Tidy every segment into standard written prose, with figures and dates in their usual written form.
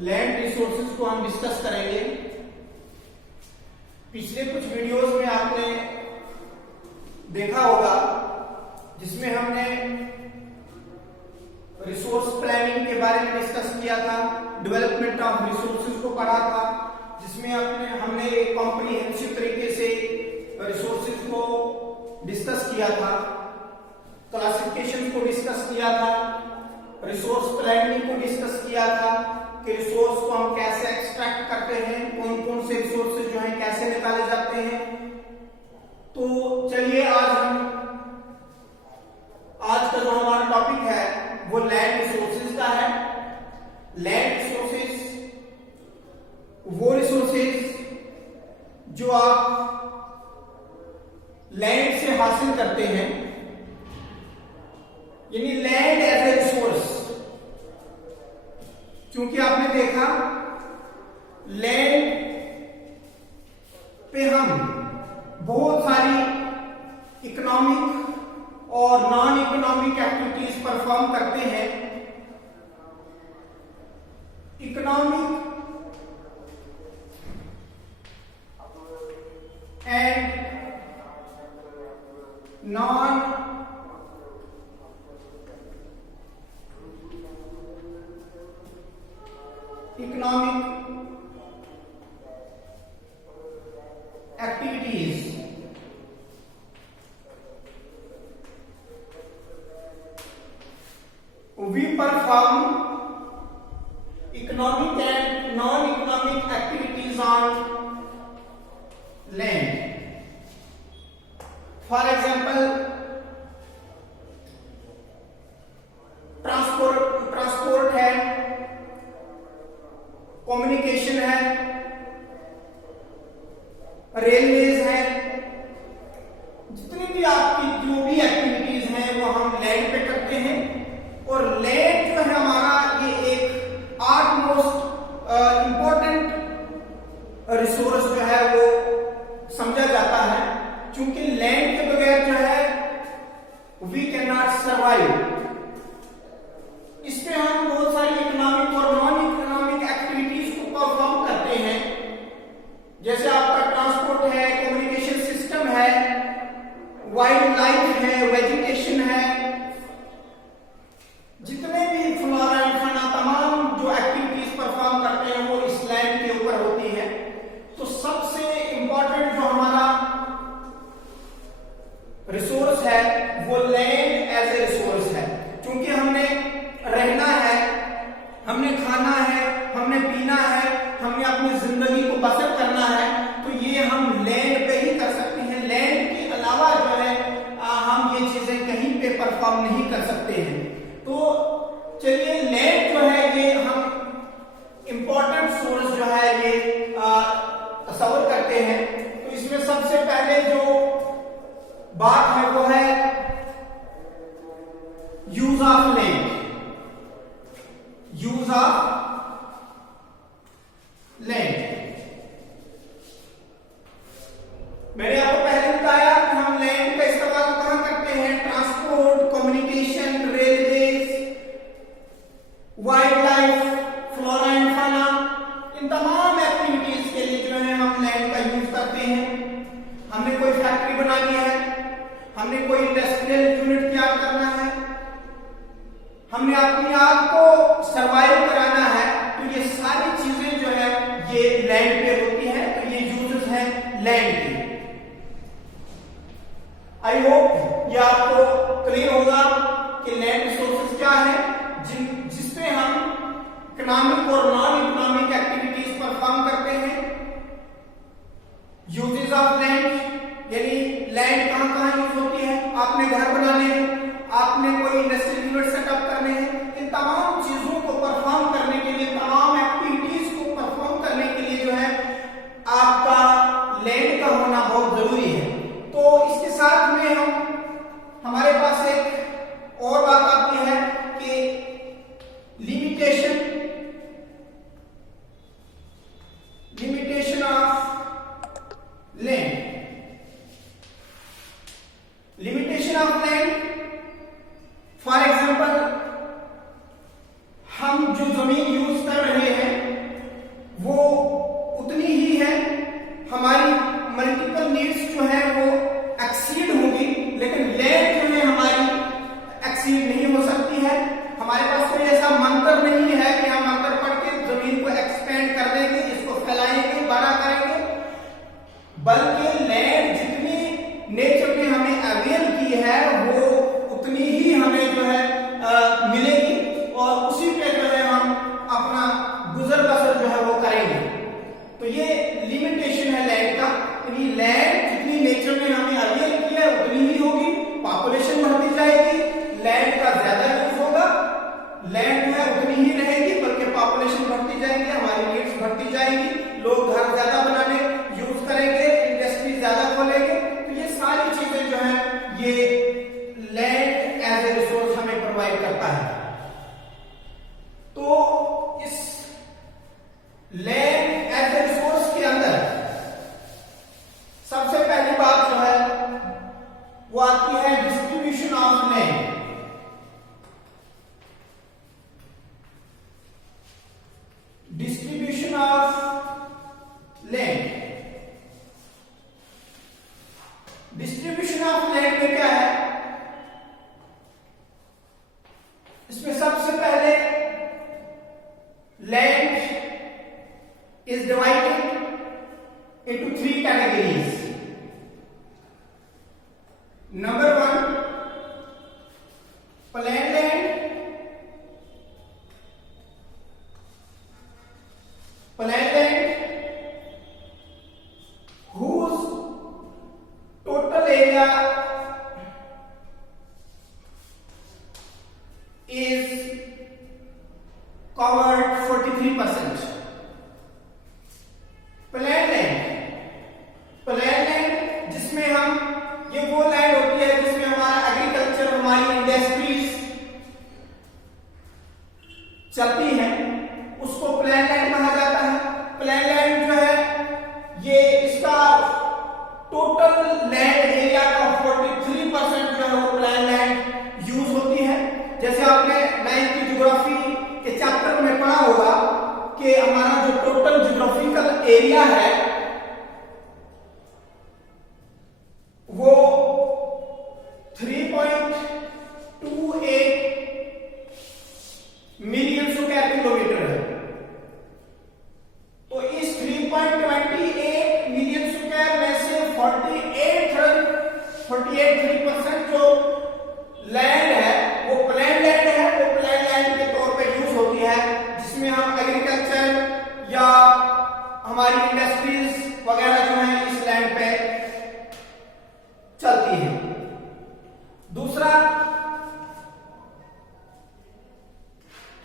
Land resources को हम discuss करेंगे। पिछले कुछ वीडियोस में आपने देखा होगा जिसमें हमने रिसोर्स प्लानिंग के बारे में डिस्कस किया था, डेवलपमेंट ऑफ रिसोर्सेज को पढ़ा था, जिसमें हमने एक कॉम्प्रिहेंसिव तरीके से रिसोर्सेज को डिस्कस किया था, क्लासिफिकेशन को डिस्कस किया था, रिसोर्स प्लानिंग को डिस्कस किया था कि रिसोर्स को हम कैसे एक्सट्रैक्ट करते हैं, कौन कौन से रिसोर्सेज जो हैं कैसे निकाले जाते हैं। तो चलिए आज का जो हमारा टॉपिक है वो लैंड रिसोर्सेज का है। लैंड रिसोर्सेज वो रिसोर्सेज जो आप लैंड से हासिल करते हैं, यानी लैंड एज ए रिसोर्स। क्योंकि आपने देखा लैंड पे हम बहुत सारी इकोनॉमिक और नॉन इकोनॉमिक एक्टिविटीज परफॉर्म करते हैं। Economic and non economic activities we perform economic and non-economic activities on land. For example, transport है, कम्युनिकेशन है, रेलवेज है, जितनी भी आपकी जो भी एक्टिविटीज हैं वो हम लैंड पे करते हैं। और लैंड जो है हमारा ये एक आर्टमोस्ट इंपॉर्टेंट रिसोर्स जो है वो समझा जाता है, क्योंकि लैंड के बगैर जो है वी कैन नॉट सर्वाइव। इस पे हम बहुत सारी इकोनॉमिक और नॉन इकोनॉमिक एक्टिविटीज को परफॉर्म करते हैं, जैसे आपका ट्रांसपोर्ट है, कम्युनिकेशन सिस्टम है, वाइल्ड लाइफ है, वेजिटेशन है, जितने भी फ्लोरा एंड फौना तमाम जो एक्टिविटीज परफॉर्म करते हैं वो इस लैंड के ऊपर होती है। तो सबसे इंपॉर्टेंट जो हमारा रिसोर्स है वो लैंड एज ए रिसोर्स है, क्योंकि हमने रहना है, हमने खाना है, हमने पीना है, हमने अपनी जिंदगी को बसर करना है, तो ये हम लैंड पे ही कर सकते हैं। लैंड के अलावा जो है हम ये चीजें कहीं पे परफॉर्म नहीं कर सकते हैं। तो चलिए लैंड जो है ये हम इंपॉर्टेंट सोर्स जो है ये तस्वर करते हैं। तो इसमें सबसे पहले जो बात है वो है use of land. Use of land मैंने आपको पहले बताया कि हम लैंड का इस्तेमाल कहां करते हैं, transport, communication, railways, wildlife, flora and fauna, इन तमाम एक्टिविटीज के लिए जो है हम लैंड का यूज करते हैं। हमने कोई फैक्ट्री बनानी है, हमने कोई इंडस्ट्रियल यूनिट तैयार करना है, हमने अपनी आप को सर्वाइव कराना है, तो ये सारी चीजें जो है ये लैंड पे होती है। तो ये यूजेस हैं लैंड के। आई होप ये आपको क्लियर होगा कि लैंड रिसोर्सेज क्या है, जिसपे हम इकोनॉमिक और नॉन इकोनॉमिक एक्टिविटीज परफॉर्म करते हैं। यूजेस ऑफ लैंड यानी लैंड कहां कहां यूज होती है। आपने घर बनाने हैं, आपने कोई इंडस्ट्रियल यूनिट सेटअप करने हैं, इन तमाम चीजों को परफॉर्म करने के लिए, तमाम एक्टिविटीज को परफॉर्म करने के लिए जो है आपका लैंड का होना बहुत जरूरी है। तो इसके साथ में हमारे पास एक और बात आती है कि limitation of land. Limitation of land, for example ये लिमिटेशन है लैंड का, यानी लैंड जितनी नेचर ने हमें अवेल किया है उतनी ही होगी, पॉपुलेशन बढ़ती जाएगी, लैंड का ज्यादा यूज होगा, लैंड है उतनी ही रहेगी, बल्कि पॉपुलेशन बढ़ती जाएगी, हमारी नीड्स बढ़ती जाएगी, लोग घर ज्यादा बनाने यूज करेंगे, इंडस्ट्री ज्यादा खोलेंगे। तो ये सारी चीजें जो है ये लैंड एज ए रिसोर्स हमें प्रोवाइड करता है। तो इस लैंड एज ए रिसोर्स के अंदर सबसे पहली बात जो है वो आती है distribution of land. Distribution of land, distribution of land में क्या है, इसमें सबसे पहले land is divided into 3 categories. Number 1, plain land. Plain land whose total area is covered 43%. Plain land जिसमें हम, ये वो लैंड होती है जिसमें हमारा एग्रीकल्चर, हमारी इंडस्ट्रीज चलती है, उसको प्लेन लैंड कहा जाता है। प्लेन लैंड जो है ये इसका टोटल लैंड एरिया का 43% जो है वो प्लेन लैंड यूज होती है। जैसे आपने 9th की ज्योग्राफी के चैप्टर में पढ़ा होगा कि हमारा जो टोटल ज्योग्राफिकल एरिया है वो 3.28 मिलियन स्क्वायर किलोमीटर है। तो इस 3.28 मिलियन स्क्वायर में से 48% जो लैंड है वो प्लेन लैंड है, वो प्लेन लैंड के तौर पे यूज होती है, जिसमें हम एग्रीकल्चर या हमारी इंडस्ट्रीज वगैरह जो है इस लैंड पे चलती है। दूसरा,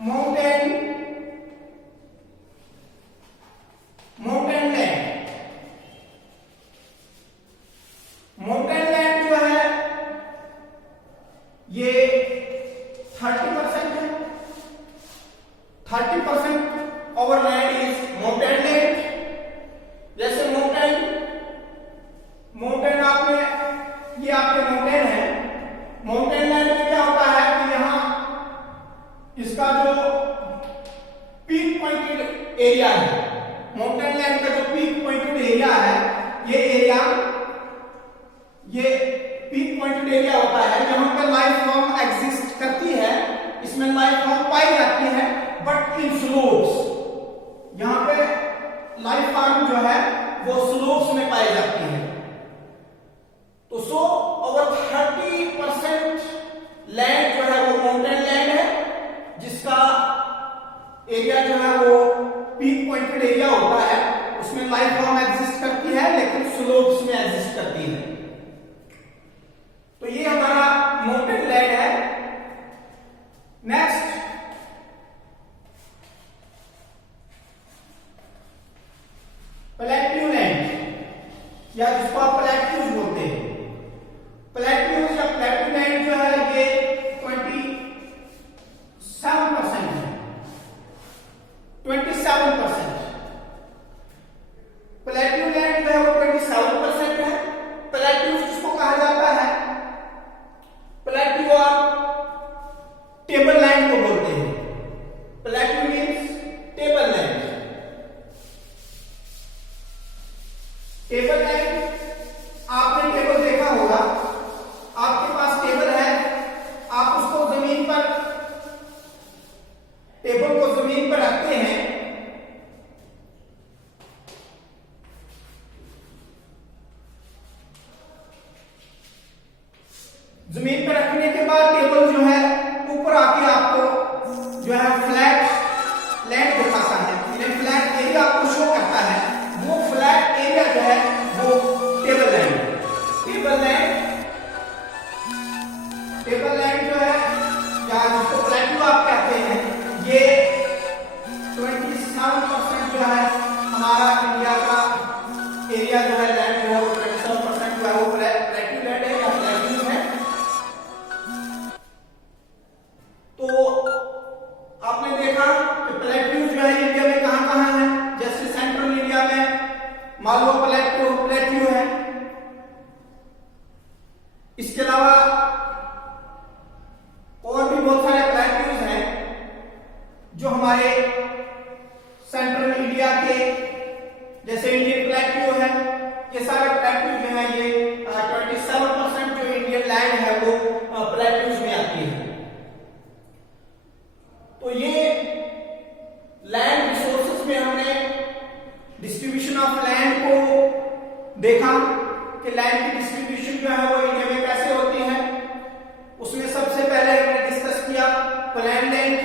माउंटेन लैंड। माउंटेन लैंड जो है ये 30% है। 30% our land is mountain land। जैसे माउंटेन आपने, ये आपके माउंटेन है, माउंटेन लैंड में क्या होता है कि यहां इसका जो पीक पॉइंटेड एरिया है, माउंटेन लैंड का जो पीक पॉइंटेड एरिया है, ये एरिया, ये पीक पॉइंटेड एरिया होता है जहां पर लाइफ फॉर्म एग्जिस्ट करती है, इसमें लाइफ फॉर्म पाई जाती है, बट इन स्लोप्स। यहां पे लाइफ फॉर्म जो है वो स्लोप्स में पाई जाती है। तो सो ओवर 30% लैंड जो है वो माउंटेन लैंड है, जिसका एरिया जो है वो पीक पॉइंटेड एरिया होता है, उसमें लाइफ फॉर्म एग्जिस्ट करती है लेकिन स्लोप्स में एग्जिस्ट करती है। तो ये हमारा माउंटेन लैंड है। नेक्स्ट, प्लेट्यू लैंड या जिसको आप प्लेट्यूज बोलते हैं। प्लेट्यूज या प्लेट्यू लैंड जो है ये 27% है। 27% प्लेट्यू लैंड जो है वो 27% है। प्लेट्यूज किसको कहा जाता है? प्लेट्यू आप टेबल लैंड को बोलते हैं। Plateau means table land. Table land, आपने टेबल देखा होगा, आपके पास टेबल है, आप उसको जमीन पर, टेबल को जमीन पर रखते हैं, जमीन पर रखने के बाद टेबल जो है ऊपर आके आपको जो है फ्लैट लैंड दिखाता है, फ्लैट एरिया आपको शो करता है। जो हमारे सेंट्रल इंडिया के जैसे इंडियन प्लेट्यू है, ये सारे प्लेट्यू जो है ये 27% जो इंडियन लैंड है वो प्लेट्यूज में आती है। तो ये लैंड रिसोर्सेज में हमने डिस्ट्रीब्यूशन ऑफ लैंड को देखा कि लैंड की डिस्ट्रीब्यूशन जो है वो इंडिया में कैसे होती है। उसमें सबसे पहले हमने डिस्कस किया प्लेन लैंड।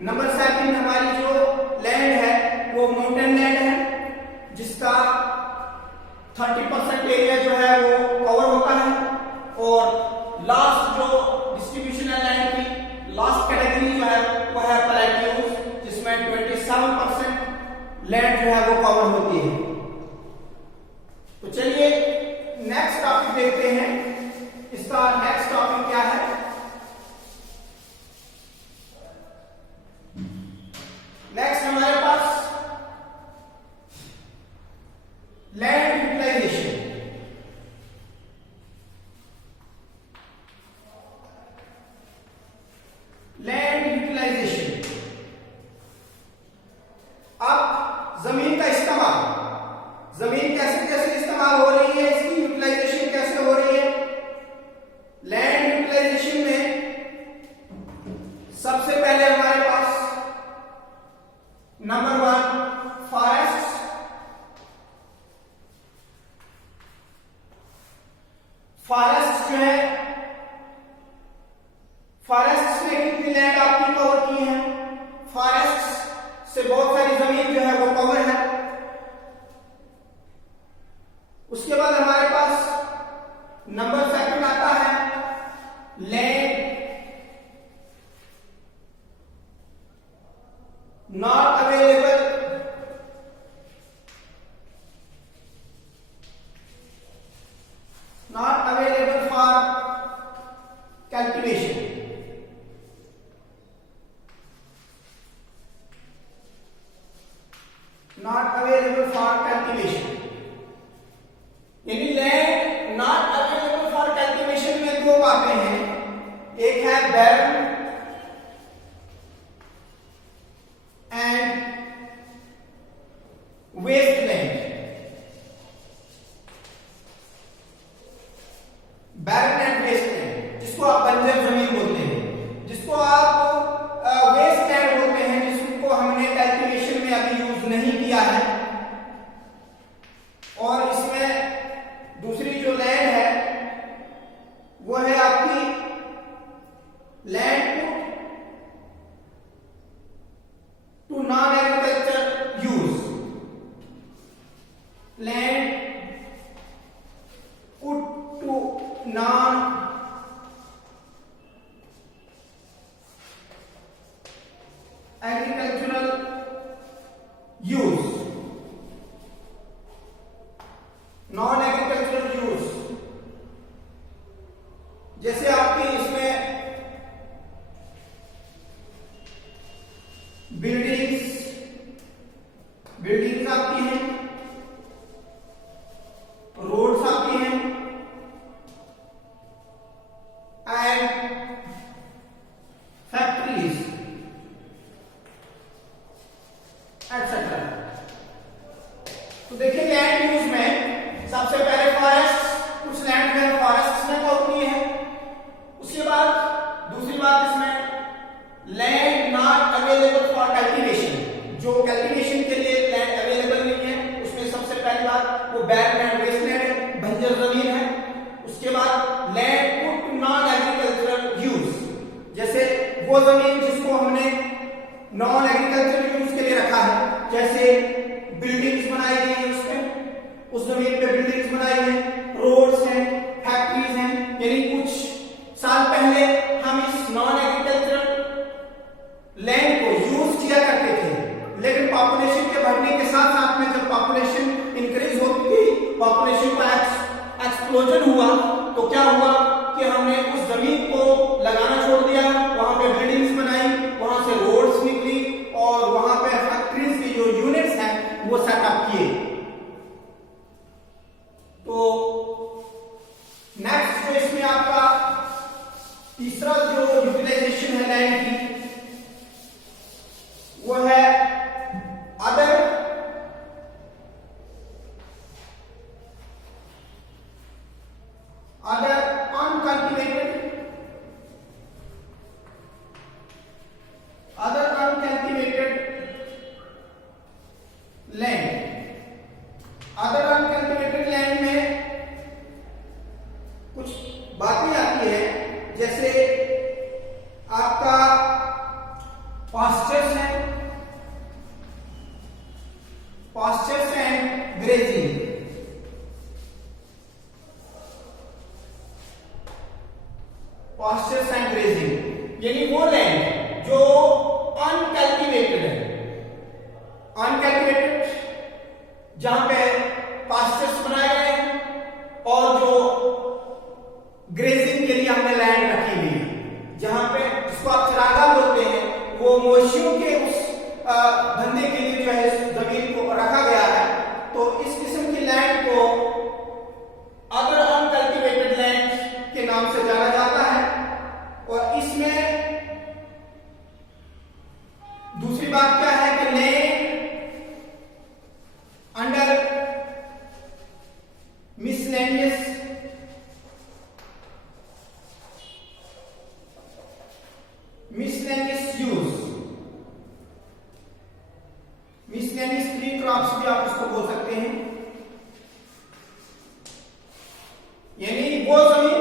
नंबर सेकंड हमारी जो लैंड है वो माउंटेन लैंड है, जिसका 30% एरिया जो है वो कवर होता है। और लास्ट जो डिस्ट्रीब्यूशन है लैंड की, लास्ट कैटेगरी जो है वो है प्लेट्यूज, जिसमें 27% लैंड जो है वो कवर होती है। तो चलिए नेक्स्ट टॉपिक देखते हैं। इसका नेक्स्ट टॉपिक क्या है? नेक्स्ट हमारे पास लैंड यूटिलाइजेशन। लैंड यूटिलाइजेशन, अब जमीन का इस्तेमाल, जमीन कैसे कैसे इस्तेमाल हो रही है, इसकी यूटिलाइजेशन कैसे हो रही है। लैंड यूटिलाइजेशन में सबसे पहले हमारे पास नंबर 1 फॉरेस्ट। फॉरेस्ट जो है, फॉरेस्ट में कितनी लैंड आपकी कवर की है? फॉरेस्ट से बहुत सारी जमीन जो है वो कवर है। उसके बाद हमारे पास नंबर सेकंड आता है land not available, not available for cultivation. Not available for cultivation, यानी land not available for cultivation में दो बातें हैं, एक है barren and wasteland. Barren and wasteland, जिसको आप बंजर जमीन बोलते हैं, जिसको आप वेस्टलैंड बोलते हैं, जिसको हमने कल्टीवेशन में अभी यूज नहीं किया है। और इसमें दूसरी जो लैंड है वो है आपकी land to non agriculture use. Land put to non agricultural use, non agricultural use. जैसे आपकी इसमें बिल्डिंग्स आपकी हैं, रोड्स आपकी हैं एंड फैक्ट्रीज एटसेट्रा। तो देखिए लैंड यूज में सबसे पहले फॉरेस्ट, कुछ लैंड में फॉरेस्ट ने कवर की है। उसके बाद दूसरी बात इसमें land not available for cultivation, जो कल्टीवेशन के लिए लैंड अवेलेबल नहीं है, उसमें सबसे पहली बात वो बैरन एंड वेस्टलैंड है, बंजर जमीन है। उसके बाद land put non agricultural use, जैसे वो जमीन जिसको हमने नॉन एग्रीकल्चरल यूज के लिए रखा है, जैसे बिल्डिंग्स बनाई गई है उसमें, उस जमीन पे बिल्डिंग्स बनाई है, रोड्स हैं, फैक्ट्रीज हैं। यानी कुछ साल पहले हम इस नॉन एग्रीकल्चरल लैंड को यूज किया करते थे, लेकिन पॉपुलेशन के बढ़ने के साथ साथ में जब पॉपुलेशन इंक्रीज होती गई, पॉपुलेशन का एक्सप्लोजन हुआ, तो क्या हुआ कि हमने उस जमीन को लगाना छोड़ दिया, वहां पे बिल्डिंग्स बनाई, वहां से रोड्स निकली और वहां पे फैक्ट्रीज की जो यूनिट्स हैं वो सेटअप किए। तो नेक्स्ट जो इसमें आपका तीसरा जो यूटिलाइजेशन है लैंड की, पास्चर्स हैं, pastures and grazing. Pastures and grazing यानी वो लैंड जो अनकल्टिवेटेड है, अनकल्टिवेटेड जहां पे पास्चर्स बनाए गए हैं और जो ग्रेजिंग के लिए हमने लैंड रखी हुई है, जहां पे जिसको आप चरागाह बोलते हैं, वो मवेशियों के उस धंधे के लिए जो है जमीन को रखा गया है। तो इस किस्म की लैंड को अदर अनकल्टिवेटेड लैंड के नाम से जाना जाता है। और इसमें दूसरी बात क्या है कि land under miscellaneous use, miscellaneous tree crops भी आप इसको बोल सकते हैं, यानी वो जमीन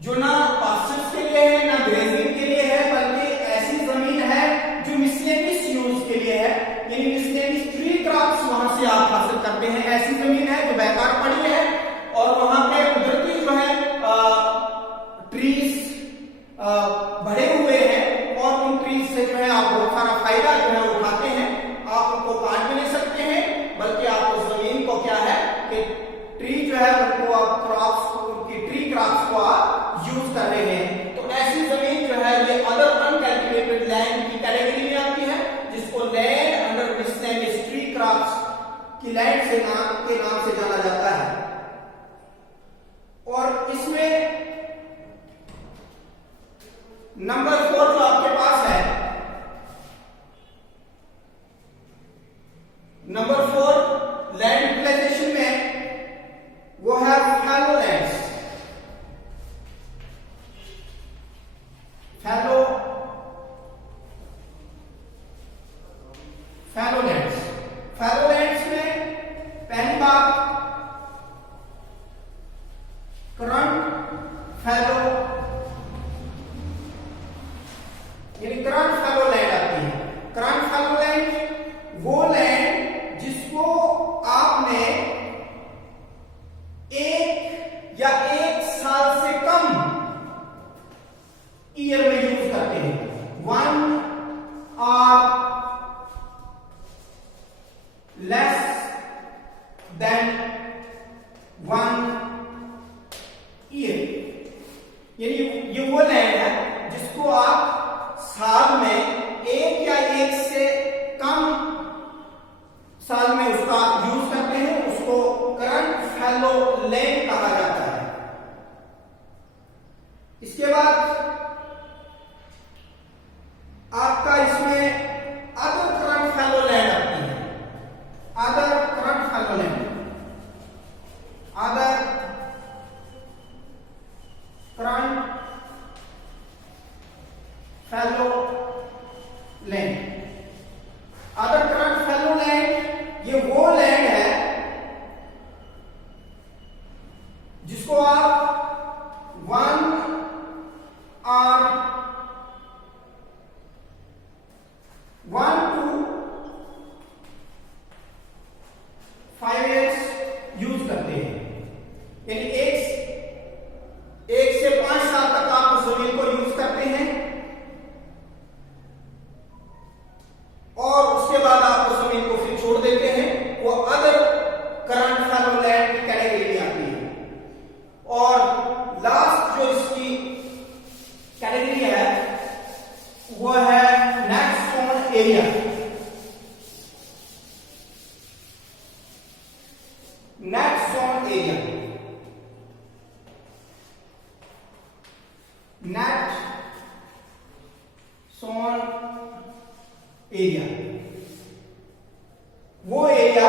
जो ना पास्चर्स के लिए है ना ग्रेजिंग के लिए है, बल्कि ऐसी जमीन है जो मिसलेनियस यूज के लिए है, यानी मिसलेनियस ट्री क्रॉप्स वहां से आप हासिल करते हैं। ऐसी जमीन है जो बेकार पड़ी है और वहां पे कुदरती जो है ट्रीज बढ़े हुए हैं और उन ट्रीज से जो है आप बहुत सारा फायदा जो है उठाते हैं। आप उनको काट भी नहीं सकते हैं, बल्कि आप उस जमीन को क्या है कि ट्री जो है उनको आप क्रॉप्स, उनकी ट्री क्रॉप्स को आप यूज कर रहे हैं। तो ऐसी जमीन जो है ये अदर अनकल्टिवेटेड लैंड की कैटेगरी में आती है, जिसको land under miscellaneous tree crops की लैंड के नाम से जाना जाता है। और इसमें नंबर 4 जो आपके पास है, नंबर 4 लैंड यूटिलाइजेशन में वो है फैलो लैंड्स। फैलो लैंड्स में पहली बात करंट फैलो यानी करंट फैलो लैंड आती है। करंट फैलो लैंड वो लैंड जिसको आपने एक या एक साल से कम ईयर में यूज करते हैं, 1 or less than 1 year, यानी ये वो लैंड है जिसको आप साल में एक या एक से कम साल में उसका यूज करते हैं, उसको करंट फैलो लैंड कहा जाता है। इसके बाद आपका इसमें अदर करंट फैलो लैंड आती है। Other current fallow land, other current fallow land. Other current fallow land ये वो लैंड है जिसको आप 1 or 1 to 5 years यूज करते हैं, यानी एक से 5 साल तक आप उस जमीन को यूज करते हैं और उसके बाद आप उस जमीन को फिर छोड़ देते हैं। वो अदर करंट फैलो लैंड की कैटेगरी में आती है। और लास्ट जो इसकी कैटेगरी है वो है next zone area. Next zone area, next zone area वो एरिया